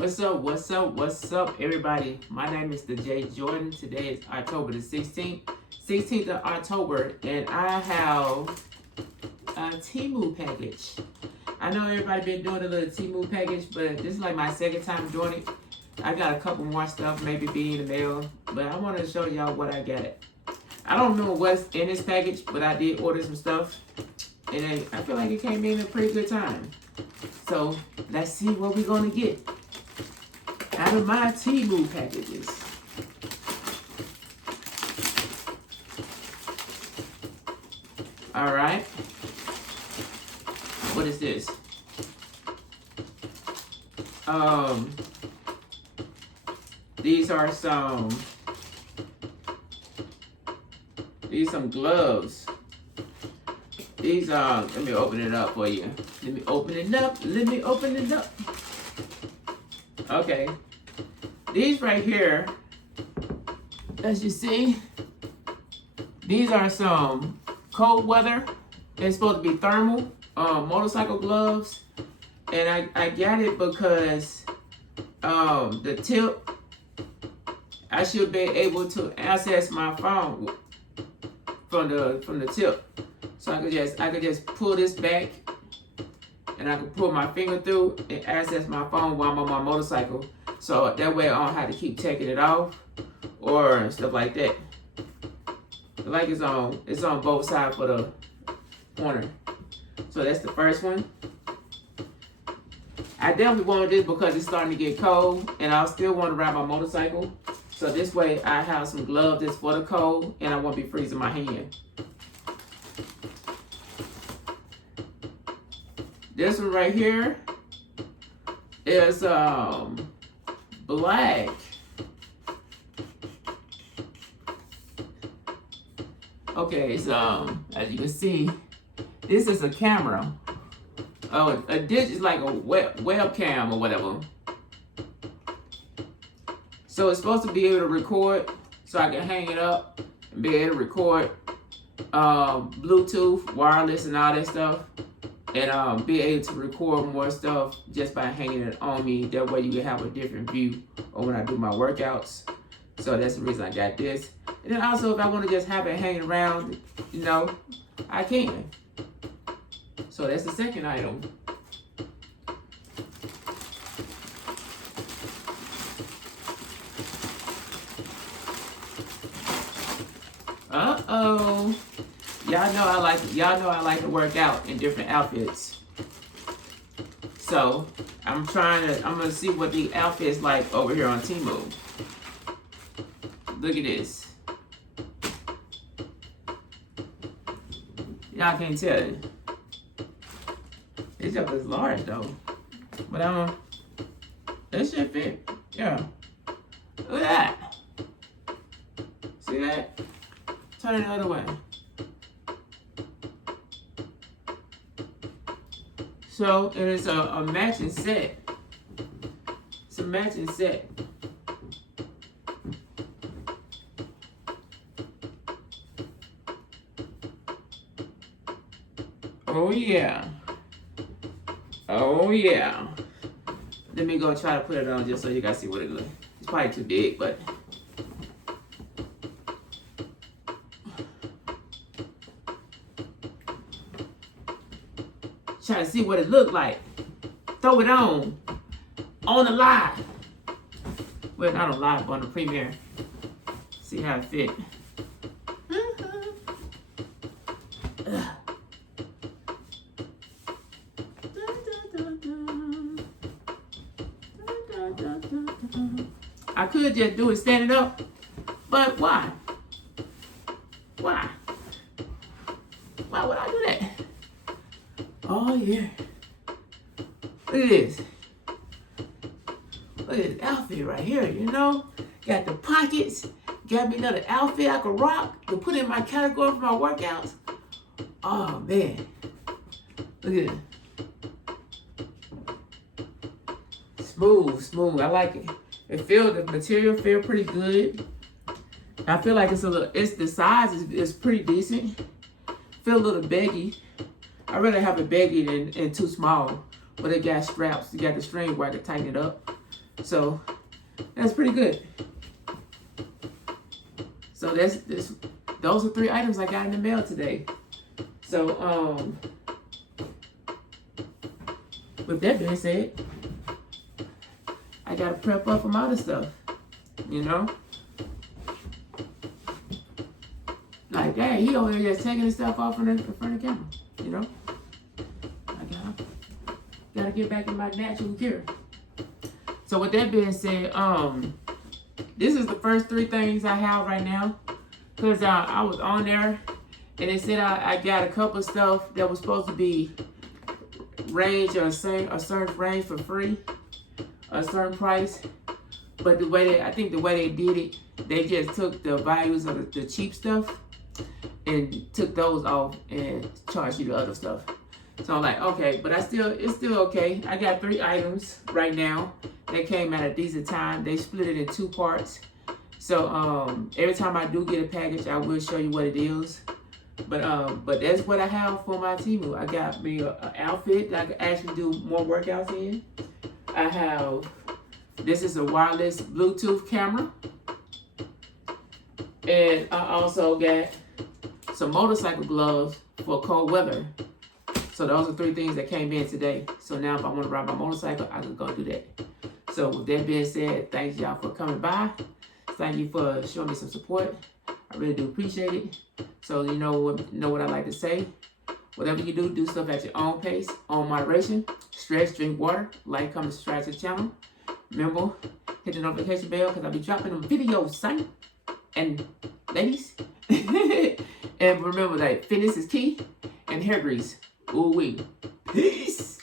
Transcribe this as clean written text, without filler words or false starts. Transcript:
What's up, everybody? My name is TheJ Jordan. Today is October the 16th of October, and I have a Temu package. I know everybody been doing a little Temu package, but this is like my second time doing it. I got a couple more stuff maybe be in the mail, but I want to show y'all what I got. I don't know what's in this package, but I did order some stuff, and I feel like it came in a pretty good time. So let's see what we're gonna get out of my Temu packages. All right. What is this? These are some gloves. These let me open it up for you. Let me open it up. Okay. These right here, as you see, these are some cold weather. They're supposed to be thermal motorcycle gloves. And I got it because the tip, I should be able to access my phone from the tip. So I could just pull this back, and I could pull my finger through and access my phone while I'm on my motorcycle. So that way I don't have to keep taking it off or stuff like that. Like it's on both sides for the corner. So that's the first one. I definitely wanted this because it's starting to get cold, and I still want to ride my motorcycle. So this way I have some gloves that's for the cold, and I won't be freezing my hand. This one right here is black. Okay, so as you can see, this is a camera. Oh, a dish is like a webcam or whatever. So it's supposed to be able to record, so I can hang it up and be able to record Bluetooth, wireless, and all that stuff. And be able to record more stuff just by hanging it on me. That way you can have a different view of when I do my workouts. So that's the reason I got this. And then also, if I want to just have it hanging around, you know, I can. So that's the second item. Uh-oh. Y'all know I like to work out in different outfits. So I'm gonna see what the outfit's like over here on Temu. Look at this. Y'all can't tell it. This stuff is large though. But it should fit. Yeah. Look at that. See that? Turn it the other way. So it is a matching set. It's a matching set. Oh yeah. Oh yeah. Let me go try to put it on just so you guys see what it looks like. It's probably too big, but try to see what it looked like. Throw it on the live. Well, not on live, but on the premiere. See how it fit. I could just do it standing up, but why? Why? Why would I do that? Oh yeah. Look at this. Look at this outfit right here, you know? Got the pockets. Got me another outfit I could rock to put in my category for my workouts. Oh man. Look at it. Smooth. I like it. The material feel pretty good. I feel like the size is pretty decent. Feel a little baggy. I'd rather have it baggy than too small. But it got straps. You got the string where I can tighten it up. So that's pretty good. So those are 3 items I got in the mail today. So with that being said, I gotta prep up for my other stuff, you know? Like, dang, he over there just taking his stuff off in front of the camera, you know? I gotta get back in my natural gear. So with that being said, this is the first 3 things I have right now. Cause I was on there and it said I got a couple of stuff that was supposed to be range or a certain range for free, a certain price. But I think the way they did it, they just took the values of the cheap stuff and took those off and charged you the other stuff. So I'm like, okay, but it's still okay. I got 3 items right now. They came at a decent time. They split it in 2 parts. So every time I do get a package, I will show you what it is. But that's what I have for my Temu. I got me an outfit that I can actually do more workouts in. This is a wireless Bluetooth camera. And I also got some motorcycle gloves for cold weather. So those are 3 things that came in today. So now if I want to ride my motorcycle, I can go do that. So with that being said, thanks y'all for coming by. Thank you for showing me some support. I really do appreciate it. So you know what I like to say. Whatever you do stuff at your own pace, on moderation. Stretch, drink water, like, comment, subscribe to the channel. Remember, hit the notification bell because I'll be dropping them videos, son. And ladies. And remember that fitness is key and hair grease. Ooh wee. Peace.